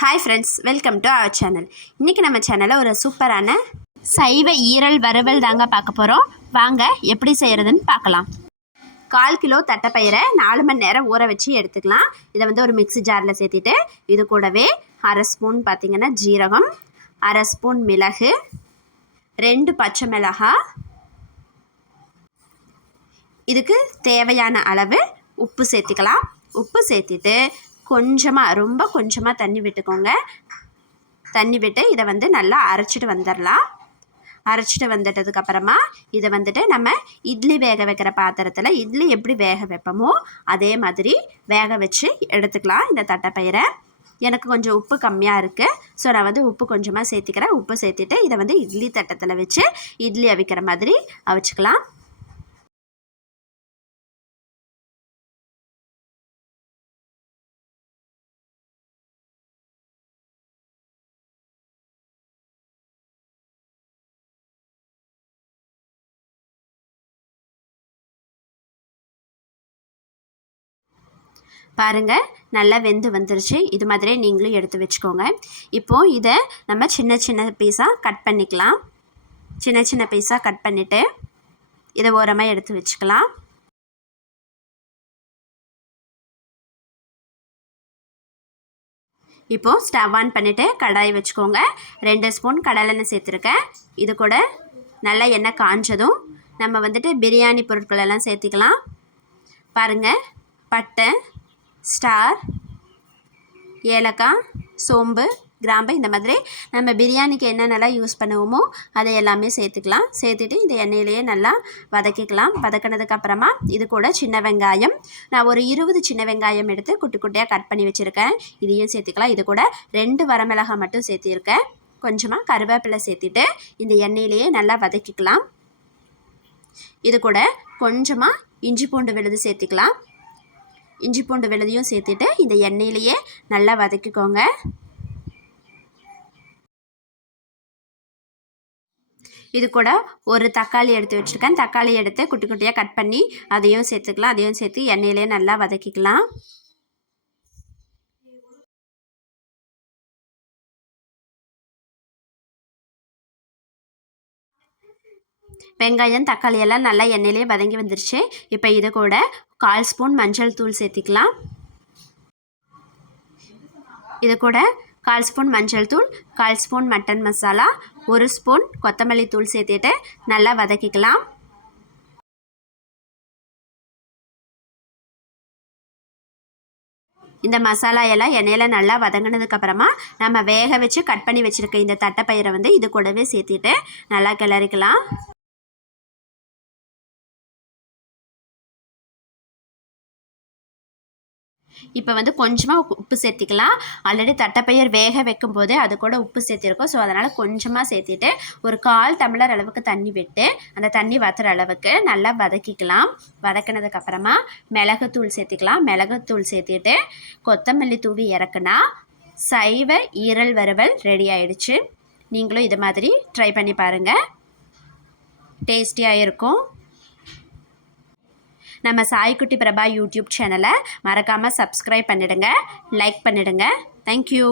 Hi friends, welcome to our channel. இன்றைக்கி நம்ம சேனலில் ஒரு சூப்பரான சைவ ஈரல் வறுவல் தாங்க பார்க்க போகிறோம். வாங்க எப்படி செய்கிறதுன்னு பார்க்கலாம். 1/4 கிலோ தட்டைப்பயிரை 4 மணி நேரம் ஊற வச்சு எடுத்துக்கலாம். இதை ஒரு மிக்ஸி ஜாரில் சேர்த்திட்டு இது கூடவே 1/2 ஸ்பூன் பார்த்திங்கன்னா ஜீரகம், 1/2 ஸ்பூன் மிளகு, 2 பச்சை மிளகாய், இதுக்கு தேவையான அளவு உப்பு சேர்த்திக்கலாம். உப்பு சேர்த்திட்டு ரொம்ப கொஞ்சமாக தண்ணி விட்டுக்கோங்க. தண்ணி விட்டு இதை நல்லா அரைச்சிட்டு வந்துடலாம். அரைச்சிட்டு வந்துட்டதுக்கப்புறமா இதை நம்ம இட்லி வேக வைக்கிற பாத்திரத்தில் இட்லி எப்படி வேக வைப்போமோ அதே மாதிரி வேக வச்சு எடுத்துக்கலாம். இந்த தட்டைப்பயிரை எனக்கு கொஞ்சம் உப்பு கம்மியாக இருக்குது, ஸோ நான் உப்பு கொஞ்சமாக சேர்த்திக்கிறேன். உப்பு சேர்த்திட்டு இதை இட்லி தட்டத்தில் வச்சு இட்லி அவிக்கிற மாதிரி அவிச்சிக்கலாம். பாருங்கள், நல்லா வெந்து வந்துருச்சு. இது மாதிரியே நீங்களும் எடுத்து வச்சுக்கோங்க. இப்போது இதை நம்ம சின்ன சின்ன பீஸாக கட் பண்ணிக்கலாம். சின்ன சின்ன பீஸாக கட் பண்ணிவிட்டு இதை ஓரமாக எடுத்து வச்சுக்கலாம். இப்போது ஸ்டவ் ஆன் பண்ணிவிட்டு கடாய் வச்சுக்கோங்க. 2 ஸ்பூன் கடலெண்ணெய் சேர்த்துருக்கேன். இது கூட நல்லா எண்ணெய் காஞ்சதும் நம்ம பிரியாணி பொருட்கள் எல்லாம் சேர்த்திக்கலாம். பாருங்கள், பட்டை, ஸ்டார், ஏலக்காய், சோம்பு, கிராம்பு, இந்த மாதிரி நம்ம பிரியாணிக்கு என்னென்னலாம் யூஸ் பண்ணுவோமோ அதை எல்லாமே சேர்த்துக்கலாம். சேர்த்துட்டு இந்த எண்ணெயிலேயே நல்லா வதக்கிக்கலாம். வதக்கினதுக்கப்புறமா இது கூட சின்ன வெங்காயம், நான் ஒரு 20 சின்ன வெங்காயம் எடுத்து குட்டி குட்டியாக கட் பண்ணி வச்சுருக்கேன், இதையும் சேர்த்துக்கலாம். இது கூட 2 வரமிளகாய் மட்டும் சேர்த்திருக்கேன். கொஞ்சமாக கருவேப்பிலை சேர்த்துட்டு இந்த எண்ணெயிலேயே நல்லா வதக்கிக்கலாம். இது கூட கொஞ்சமாக இஞ்சி பூண்டு விழுது சேர்த்துக்கலாம். இஞ்சி பூண்டு விழுதையும் சேர்த்துட்டு இந்த எண்ணெயிலேயே நல்லா வதக்கிக்கோங்க. இது கூட ஒரு தக்காளி எடுத்து வச்சுருக்கேன். தக்காளி எடுத்து குட்டி குட்டியாக கட் பண்ணி அதையும் சேர்த்துக்கலாம். அதையும் சேர்த்து எண்ணெயிலே நல்லா வதக்கிக்கலாம். வெங்காயம் தக்காளி எல்லாம் நல்லா எண்ணெயிலே வதங்கி வந்துருச்சு. இப்போ இது கூட 1/4 ஸ்பூன் மஞ்சள் தூள் சேர்த்திக்கலாம். இது கூட 1/4 ஸ்பூன் மஞ்சள் தூள், 1/4 ஸ்பூன் மட்டன் மசாலா, 1 ஸ்பூன் கொத்தமல்லி தூள் சேர்த்துட்டு நல்லா வதக்கிக்கலாம். இந்த மசாலா எல்லாம் எண்ணெயில் நல்லா வதங்கினதுக்கப்புறமா நம்ம வேக வச்சு கட் பண்ணி வச்சுருக்க இந்த தட்டைப்பயிரை இது கூடவே சேர்த்திட்டு நல்லா கிளறிக்கலாம். இப்போ கொஞ்சமாக உப்பு சேர்த்திக்கலாம். ஆல்ரெடி தட்டைப்பயிர் வேக வைக்கும் போது அது கூட உப்பு சேர்த்திருக்கோம். ஸோ அதனால் கொஞ்சமாக சேர்த்திட்டு ஒரு 1/4 டம்ளர் அளவுக்கு தண்ணி விட்டு அந்த தண்ணி வத்துற அளவுக்கு நல்லா வதக்கிக்கலாம். வதக்கினதுக்கப்புறமா மிளகுத்தூள் சேர்த்திக்கலாம். மிளகுத்தூள் சேர்த்திட்டு கொத்தமல்லி தூவி இறக்குனா சைவ ஈரல் வறுவல் ரெடி ஆயிடுச்சு. நீங்களும் இது மாதிரி ட்ரை பண்ணி பாருங்கள், டேஸ்டியாக இருக்கும். நம்ம சாய்க்குட்டி பிரபா யூடியூப் சேனலை மறக்காமல் சப்ஸ்கிரைப் பண்ணிடுங்க, லைக் பண்ணிடுங்க. தேங்க்யூ.